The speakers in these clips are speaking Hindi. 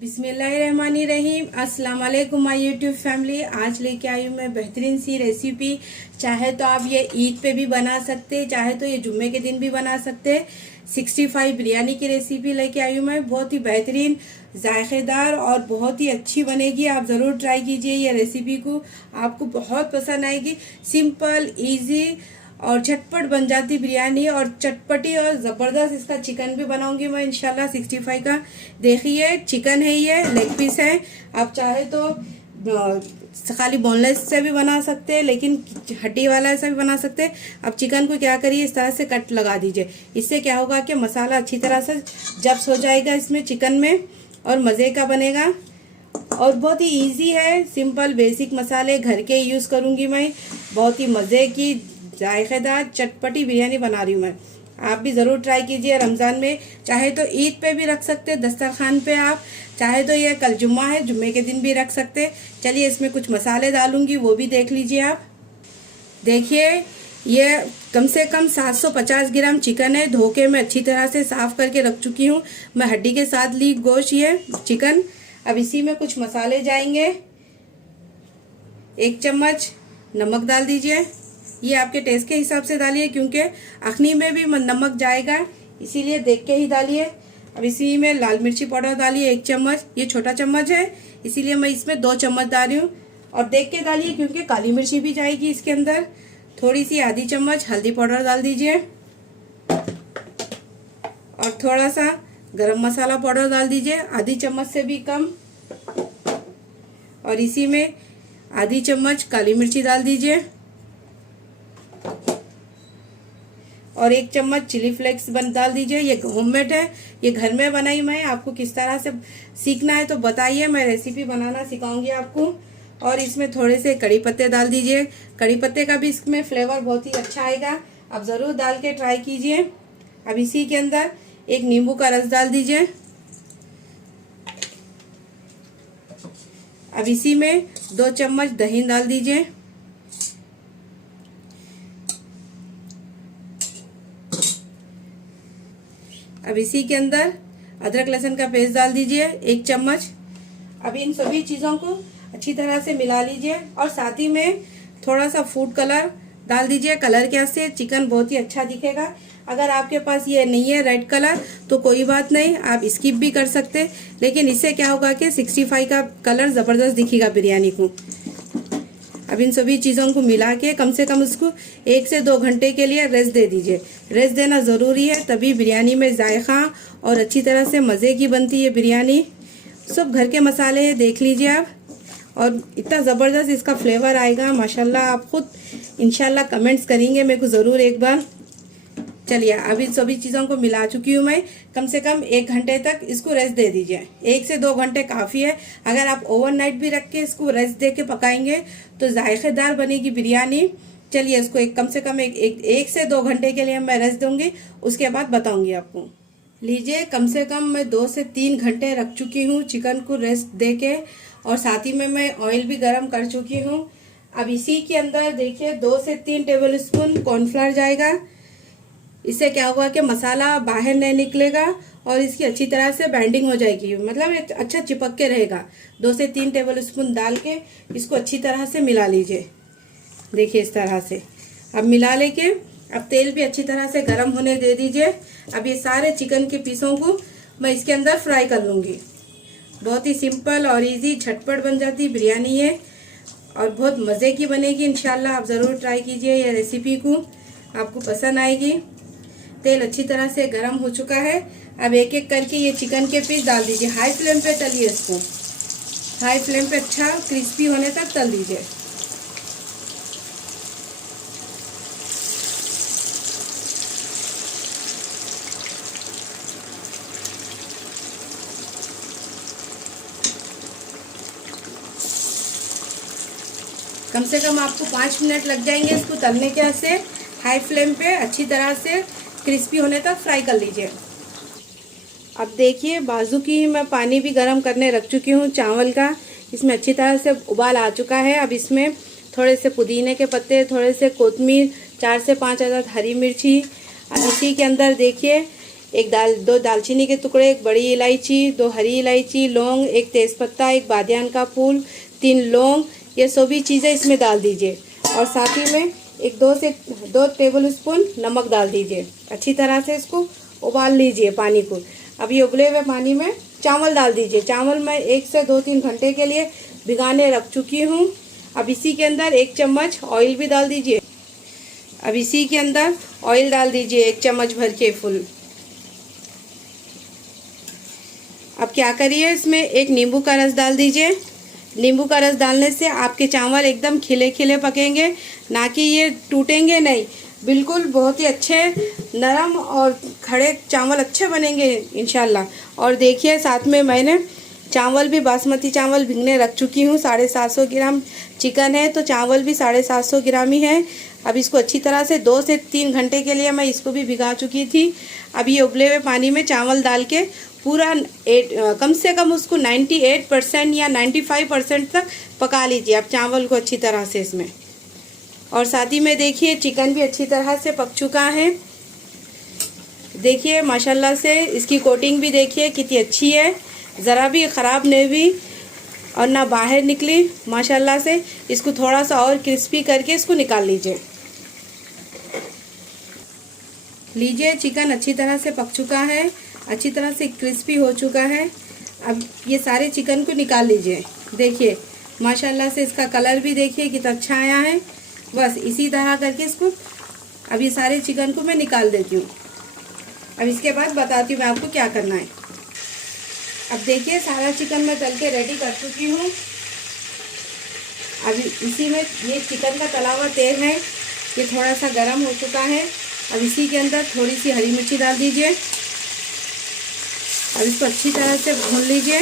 बिस्मिल्लाहिर्रहमानिर्रहीम। अस्सलाम वालेकुम माय यूट्यूब फैमिली। आज लेके आई हूँ मैं बेहतरीन सी रेसिपी। चाहे तो आप ये ईद पे भी बना सकते, चाहे तो ये जुम्मे के दिन भी बना सकते। 65 बिरयानी की रेसिपी लेके आई हूँ मैं। बहुत ही बेहतरीन, जायकेदार और बहुत ही अच्छी बनेगी। आप ज़रूर ट्राई कीजिए ये रेसिपी को, आपको बहुत पसंद आएगी। सिंपल, इजी और झटपट बन जाती बिरयानी और चटपटी और ज़बरदस्त इसका चिकन भी बनाऊंगी मैं इंशाल्लाह 65 का। देखिए चिकन है, ये लेग पीस है। आप चाहे तो खाली बोनलेस से भी बना सकते हैं, लेकिन हड्डी वाला ऐसा भी बना सकते हैं। अब चिकन को क्या करिए, इस तरह से कट लगा दीजिए। इससे क्या होगा कि मसाला अच्छी तरह से जब्स हो जाएगा इसमें चिकन में और मज़े का बनेगा। और बहुत ही इजी है, सिंपल बेसिक मसाले घर के यूज़ करूँगी मैं। बहुत ही मज़े की जायकेदार चटपटी बिरयानी बना रही हूँ मैं। आप भी ज़रूर ट्राई कीजिए रमज़ान में। चाहे तो ईद पे भी रख सकते हैं दस्तरखान पे, आप चाहे तो ये कल जुम्मा है, जुम्मे के दिन भी रख सकते। चलिए इसमें कुछ मसाले डालूंगी, वो भी देख लीजिए आप। देखिए ये कम से कम 750 ग्राम चिकन है। धोके में अच्छी तरह से साफ करके रख चुकी हूँ मैं, हड्डी के साथ ली गोश्त ये चिकन। अब इसी में कुछ मसाले जाएंगे। 1 चम्मच नमक डाल दीजिए, ये आपके टेस्ट के हिसाब से डालिए क्योंकि अखनी में भी नमक जाएगा, इसीलिए देख के ही डालिए। अब इसी में लाल मिर्ची पाउडर डालिए 1 चम्मच, ये छोटा चम्मच है इसीलिए मैं इसमें 2 चम्मच डाल रही हूँ। और देख के डालिए क्योंकि काली मिर्ची भी जाएगी इसके अंदर। थोड़ी सी आधी चम्मच हल्दी पाउडर डाल दीजिए और थोड़ा सा गरम मसाला पाउडर डाल दीजिए, आधी चम्मच से भी कम। और इसी में आधी चम्मच काली मिर्ची डाल दीजिए और 1 चम्मच चिली फ्लेक्स डाल दीजिए। ये होममेड है, ये घर में बनाई मैं। आपको किस तरह से सीखना है तो बताइए, मैं रेसिपी बनाना सिखाऊंगी आपको। और इसमें थोड़े से कड़ी पत्ते डाल दीजिए, कड़ी पत्ते का भी इसमें फ्लेवर बहुत ही अच्छा आएगा। आप ज़रूर डाल के ट्राई कीजिए। अब इसी के अंदर 1 नींबू का रस डाल दीजिए। अब इसी में 2 चम्मच दही डाल दीजिए। अब इसी के अंदर अदरक लहसुन का पेस्ट डाल दीजिए 1 चम्मच। अब इन सभी चीज़ों को अच्छी तरह से मिला लीजिए और साथ ही में थोड़ा सा फूड कलर डाल दीजिए। कलर के से चिकन बहुत ही अच्छा दिखेगा। अगर आपके पास ये नहीं है रेड कलर तो कोई बात नहीं, आप स्किप भी कर सकते, लेकिन इससे क्या होगा कि 65 का कलर ज़बरदस्त दिखेगा बिरयानी को। अब इन सभी चीज़ों को मिला के कम से कम उसको 1 से 2 घंटे के लिए रेस्ट दे दीजिए। रेस्ट देना ज़रूरी है, तभी बिरयानी में जायका और अच्छी तरह से मज़े की बनती है बिरयानी। सब घर के मसाले हैं, देख लीजिए आप। और इतना ज़बरदस्त इसका फ्लेवर आएगा माशाल्लाह, आप खुद इंशाल्लाह कमेंट्स करेंगे मेरे को ज़रूर एक बार। चलिए अब इन सभी चीज़ों को मिला चुकी हूँ मैं। कम से कम 1 घंटे तक इसको रेस्ट दे दीजिए। 1 से 2 घंटे काफ़ी है। अगर आप ओवरनाइट भी रख के इसको रेस्ट दे के पकाएंगे तो जायकेदार बनेगी बिरयानी। चलिए इसको कम से कम एक से 2 घंटे के लिए मैं रेस्ट दूंगी, उसके बाद बताऊंगी आपको। लीजिए कम से कम मैं 2 से 3 घंटे रख चुकी हूँ चिकन को रेस्ट दे के, और साथ ही में मैं ऑयल भी गर्म कर चुकी हूँ। अब इसी के अंदर देखिए 2 से 3 टेबल स्पून कॉर्नफ्लावर जाएगा। इससे क्या होगा कि मसाला बाहर नहीं निकलेगा और इसकी अच्छी तरह से बाइंडिंग हो जाएगी, मतलब एक अच्छा चिपक के रहेगा। 2 से 3 टेबल स्पून डाल के इसको अच्छी तरह से मिला लीजिए। देखिए इस तरह से अब मिला लेके अब तेल भी अच्छी तरह से गर्म होने दे दीजिए। अब ये सारे चिकन के पीसों को मैं इसके अंदर फ्राई कर लूँगी। बहुत ही सिंपल और इजी झटपट बन जाती बिरयानी है और बहुत मज़े की बनेगी इंशाल्लाह। आप ज़रूर ट्राई कीजिए ये रेसिपी को, आपको पसंद आएगी। तेल अच्छी तरह से गर्म हो चुका है। अब एक एक करके ये चिकन के पीस डाल दीजिए। हाई फ्लेम पे तलिए इसको, हाई फ्लेम पे अच्छा क्रिस्पी होने तक तल दीजिए। कम से कम आपको 5 मिनट लग जाएंगे इसको तलने के से। हाई फ्लेम पे अच्छी तरह से क्रिस्पी होने तक फ्राई कर लीजिए। अब देखिए बाजू की मैं पानी भी गर्म करने रख चुकी हूँ चावल का, इसमें अच्छी तरह से उबाल आ चुका है। अब इसमें थोड़े से पुदीने के पत्ते, थोड़े से कोतमीर, 4 से 5 अदद हरी मिर्ची। अब इसी के अंदर देखिए दो दालचीनी के टुकड़े, एक बड़ी इलायची, 2 हरी इलायची, लौंग, एक तेज़पत्ता, एक बादियान का फूल, 3 लौंग, ये सभी चीज़ें इसमें डाल दीजिए। और साथ ही में एक 2 टेबल स्पून नमक डाल दीजिए। अच्छी तरह से इसको उबाल लीजिए पानी को। अब ये उबले हुए पानी में चावल डाल दीजिए। चावल मैं 1 से 2-3 घंटे के लिए भिगाने रख चुकी हूँ। अब इसी के अंदर 1 चम्मच ऑयल भी डाल दीजिए। अब इसी के अंदर ऑयल डाल दीजिए 1 चम्मच भर के फुल। अब क्या करिए, इसमें एक नींबू का रस डाल दीजिए। नींबू का रस डालने से आपके चावल एकदम खिले खिले पकेंगे, ना कि ये टूटेंगे नहीं, बिल्कुल बहुत ही अच्छे नरम और खड़े चावल अच्छे बनेंगे इंशाल्लाह। और देखिए साथ में मैंने चावल भी बासमती चावल भिगने रख चुकी हूँ। 750 ग्राम चिकन है तो चावल भी 750 ग्राम ही है। अब इसको अच्छी तरह से 2 से 3 घंटे के लिए मैं इसको भी भिगा चुकी थी। अब ये उबले हुए पानी में चावल डाल के पूरा कम से कम उसको 98% या 95% तक पका लीजिए आप चावल को अच्छी तरह से इसमें। और साथ ही में देखिए चिकन भी अच्छी तरह से पक चुका है। देखिए माशाल्लाह से इसकी कोटिंग भी देखिए कितनी अच्छी है, ज़रा भी ख़राब नहीं हुई और ना बाहर निकली माशाल्लाह से। इसको थोड़ा सा और क्रिस्पी करके इसको निकाल लीजिए। चिकन अच्छी तरह से पक चुका है, अच्छी तरह से क्रिस्पी हो चुका है। अब ये सारे चिकन को निकाल लीजिए। देखिए माशाल्लाह से इसका कलर भी देखिए कितना अच्छा आया है। बस इसी तरह करके इसको अब ये सारे चिकन को मैं निकाल देती हूँ। अब इसके बाद बताती हूँ मैं आपको क्या करना है। अब देखिए सारा चिकन मैं तल के रेडी कर चुकी हूँ। अब इसी में ये चिकन का तला हुआ तेल है, ये थोड़ा सा गर्म हो चुका है। अब इसी के अंदर थोड़ी सी हरी मिर्ची डाल दीजिए। अब इसको अच्छी तरह से भून लीजिए।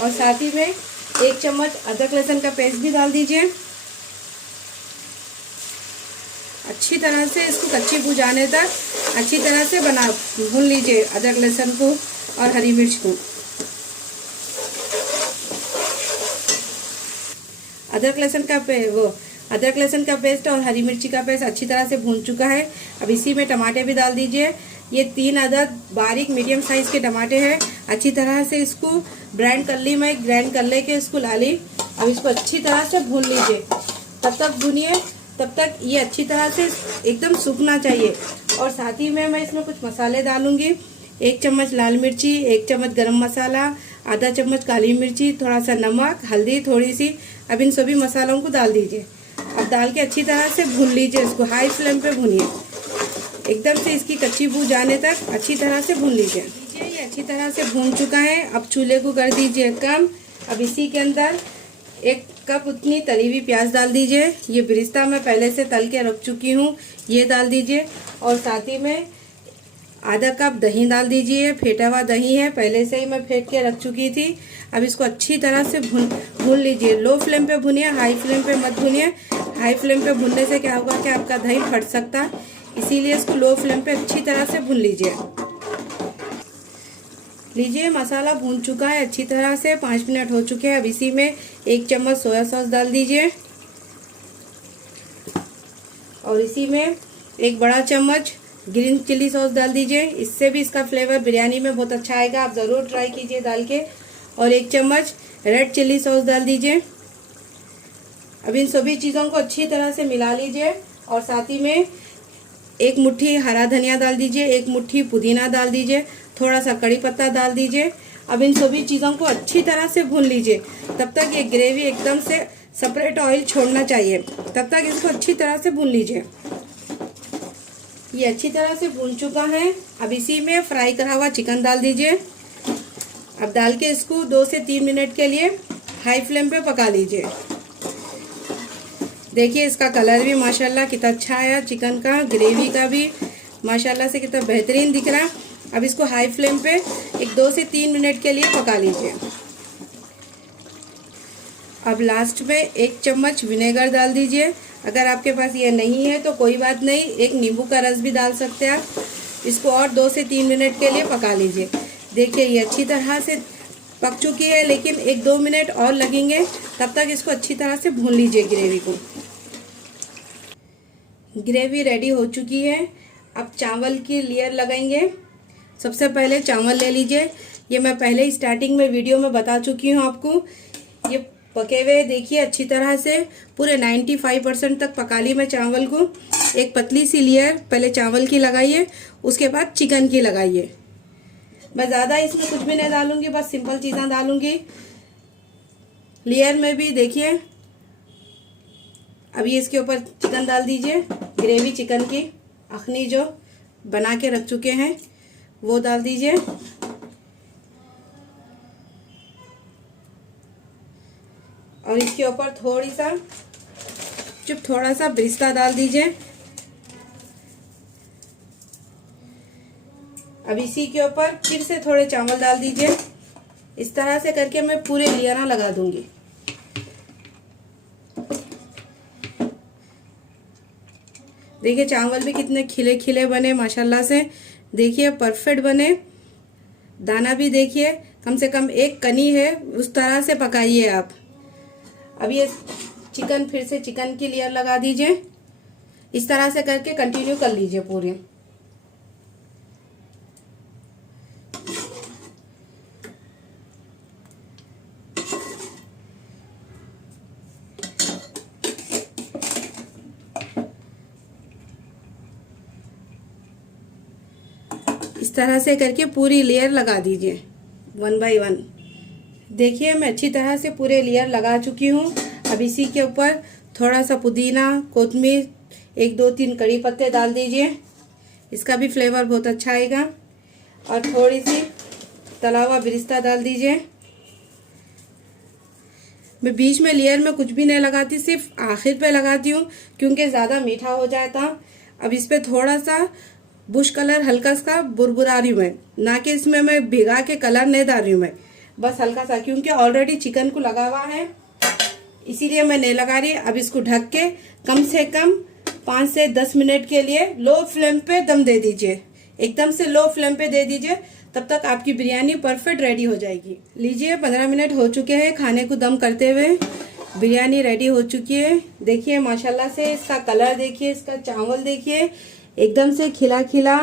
और साथ ही में 1 चम्मच अदरक लहसुन का पेस्ट भी डाल दीजिए। अच्छी तरह से इसको कच्ची भून जाने तक अच्छी तरह से भून लीजिए अदरक लहसुन को और हरी मिर्च को। अदरक लहसुन का पेस्ट और हरी मिर्ची का पेस्ट अच्छी तरह से भून चुका है। अब इसी में टमाटर भी डाल दीजिए। ये 3 अदद बारीक मीडियम साइज़ के टमाटर हैं। अच्छी तरह से इसको ग्राइंड कर ली मैं, ग्राइंड कर लेके इसको ला ली। अब इसको अच्छी तरह से भून लीजिए। तब तक भूनिए तब तक ये अच्छी तरह से एकदम सूखना चाहिए। और साथ ही में मैं इसमें कुछ मसाले डालूंगी। 1 चम्मच लाल मिर्ची, 1 चम्मच गरम मसाला, आधा चम्मच काली मिर्ची, थोड़ा सा नमक, हल्दी थोड़ी सी। अब इन सभी मसालों को डाल दीजिए। अब डाल के अच्छी तरह से भून लीजिए। इसको हाई फ्लेम पे भूनिए, एकदम से इसकी कच्ची बू जाने तक अच्छी तरह से भून लीजिए। ये अच्छी तरह से भून चुका है। अब चूल्हे को कर दीजिए कम। अब इसी के अंदर 1 कप उतनी तली हुई प्याज डाल दीजिए। ये बिरिस्ता मैं पहले से तल के रख चुकी हूँ, ये डाल दीजिए। और साथ ही में आधा कप दही डाल दीजिए। फेंटा हुआ दही है, पहले से ही मैं फेंट के रख चुकी थी। अब इसको अच्छी तरह से भून लीजिए। लो फ्लेम पे भुनिए, हाई फ्लेम पे मत भुनिए। हाई फ्लेम पे भुनने से क्या होगा कि आपका दही फट सकता है, इसीलिए इसको लो फ्लेम पे अच्छी तरह से भून लीजिए। मसाला भून चुका है अच्छी तरह से, 5 मिनट हो चुके हैं। अब इसी में 1 चम्मच सोया सॉस डाल दीजिए। और इसी में 1 बड़ा चम्मच ग्रीन चिली सॉस डाल दीजिए। इससे भी इसका फ्लेवर बिरयानी में बहुत अच्छा आएगा, आप ज़रूर ट्राई कीजिए डाल के। और 1 चम्मच रेड चिली सॉस डाल दीजिए। अब इन सभी चीज़ों को अच्छी तरह से मिला लीजिए। और साथ ही में 1 मुट्ठी हरा धनिया डाल दीजिए, 1 मुट्ठी पुदीना डाल दीजिए, थोड़ा सा कड़ी पत्ता डाल दीजिए। अब इन सभी चीज़ों को अच्छी तरह से भून लीजिए। तब तक ये ग्रेवी एकदम से सेपरेट ऑयल छोड़ना चाहिए, तब तक इसको अच्छी तरह से भून लीजिए। ये अच्छी तरह से भून चुका है। अब इसी में फ्राई करा हुआ चिकन डाल दीजिए। अब डाल के इसको 2 से 3 मिनट के लिए हाई फ्लेम पे पका लीजिए। देखिए इसका कलर भी माशाल्लाह कितना अच्छा आया, चिकन का ग्रेवी का भी माशाल्लाह से कितना बेहतरीन दिख रहा। अब इसको हाई फ्लेम पे 2 से 3 मिनट के लिए पका लीजिए। अब लास्ट में 1 चम्मच विनेगर डाल दीजिए। अगर आपके पास ये नहीं है तो कोई बात नहीं, 1 नींबू का रस भी डाल सकते हैं आप। इसको और 2 से 3 मिनट के लिए पका लीजिए। देखिए ये अच्छी तरह से पक चुकी है, लेकिन 1-2 मिनट और लगेंगे, तब तक इसको अच्छी तरह से भून लीजिए ग्रेवी को। ग्रेवी रेडी हो चुकी है। अब चावल की लेयर लगाएंगे। सबसे पहले चावल ले लीजिए। ये मैं पहले ही स्टार्टिंग में वीडियो में बता चुकी हूँ आपको। ये पके हुए देखिए अच्छी तरह से पूरे 95% तक पका ली मैं चावल को। एक पतली सी लेयर पहले चावल की लगाइए, उसके बाद चिकन की लगाइए। मैं ज़्यादा इसमें कुछ भी नहीं डालूंगी, बस सिंपल चीज़ें डालूंगी लेयर में भी। देखिए अभी इसके ऊपर चिकन डाल दीजिए। ग्रेवी चिकन की अखनी जो बना के रख चुके हैं वो डाल दीजिए। और इसके ऊपर थोड़ा सा बिस्ता डाल दीजिए। अब इसी के ऊपर फिर से थोड़े चावल डाल दीजिए। इस तरह से करके मैं पूरे लेयरा लगा दूंगी। देखिए चावल भी कितने खिले खिले बने माशाल्लाह से। देखिए परफेक्ट बने। दाना भी देखिए कम से कम एक कनी है, उस तरह से पकाइए आप। अब ये चिकन फिर से चिकन की लेयर लगा दीजिए। इस तरह से करके कंटिन्यू कर लीजिए पूरे। इस तरह से करके पूरी लेयर लगा दीजिए 1 बाय 1। देखिए मैं अच्छी तरह से पूरे लेयर लगा चुकी हूँ। अब इसी के ऊपर थोड़ा सा पुदीना, कोतमीर, 1-2-3 कड़ी पत्ते डाल दीजिए। इसका भी फ्लेवर बहुत अच्छा आएगा। और थोड़ी सी तला हुआ बिरिस्ता डाल दीजिए। मैं बीच में लेयर में कुछ भी नहीं लगाती, सिर्फ आखिर पे लगाती हूँ क्योंकि ज़्यादा मीठा हो जाता। अब इस पर थोड़ा सा बुश कलर हल्का सा बुरबुरा रही हूँ मैं, ना कि इसमें मैं भिगा के कलर नहीं डाल रही हूँ मैं, बस हल्का सा, क्योंकि ऑलरेडी चिकन को लगा हुआ है इसीलिए मैं नहीं लगा रही। अब इसको ढक के कम से कम 5 से 10 मिनट के लिए लो फ्लेम पे दम दे दीजिए। एकदम से लो फ्लेम पे दे दीजिए, तब तक आपकी बिरयानी परफेक्ट रेडी हो जाएगी। लीजिए 15 मिनट हो चुके हैं खाने को दम करते हुए। बिरयानी रेडी हो चुकी है। देखिए माशाल्लाह से इसका कलर देखिए, इसका चावल देखिए एकदम से खिला खिला,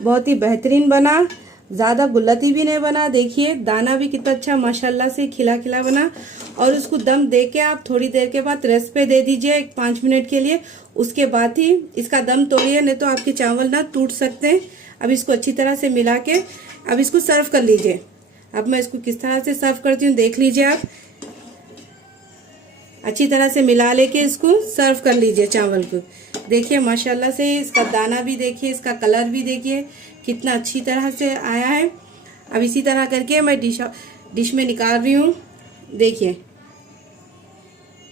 बहुत ही बेहतरीन बना, ज़्यादा गुल्लती भी नहीं बना। देखिए दाना भी कितना अच्छा माशाल्लाह से खिला खिला बना। और उसको दम दे के आप थोड़ी देर के बाद रेस्ट पे दे दीजिए 5 मिनट के लिए। उसके बाद ही इसका दम तोड़िए, नहीं तो आपके चावल ना टूट सकते हैं। अब इसको अच्छी तरह से मिला के अब इसको सर्व कर लीजिए। अब मैं इसको किस तरह से सर्व करती हूँ देख लीजिए आप। अच्छी तरह से मिला लेके इसको सर्व कर लीजिए चावल को। देखिए माशाल्लाह से इसका दाना भी देखिए, इसका कलर भी देखिए कितना अच्छी तरह से आया है। अब इसी तरह करके मैं डिश में निकाल रही हूँ। देखिए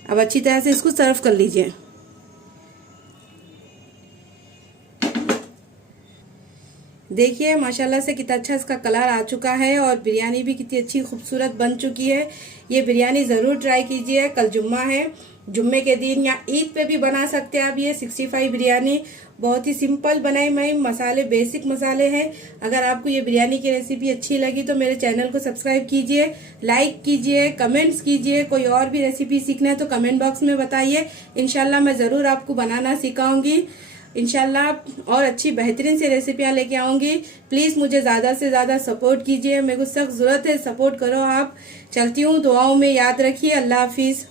अब अच्छी तरह से इसको सर्व कर लीजिए। देखिए माशाल्लाह से कितना अच्छा इसका कलर आ चुका है और बिरयानी भी कितनी अच्छी खूबसूरत बन चुकी है। ये बिरयानी ज़रूर ट्राई कीजिए। कल जुम्मा है, जुम्मे के दिन या ईद पे भी बना सकते हैं आप। ये 65 बिरयानी बहुत ही सिंपल बनाई मैं, मसाले बेसिक मसाले हैं। अगर आपको ये बिरयानी की रेसिपी अच्छी लगी तो मेरे चैनल को सब्सक्राइब कीजिए, लाइक कीजिए, कमेंट्स कीजिए। कोई और भी रेसिपी सीखना है तो कमेंट बॉक्स में बताइए। इंशाल्लाह मैं ज़रूर आपको बनाना सिखाऊंगी। इंशाल्लाह और अच्छी बेहतरीन सी रेसिपियाँ लेके आऊँगी। प्लीज़ मुझे ज़्यादा से ज़्यादा सपोर्ट कीजिए, मेरे को सख्त ज़रूरत है, सपोर्ट करो आप। चलती हूँ, दुआओं में याद रखिए। अल्लाह हाफिज़।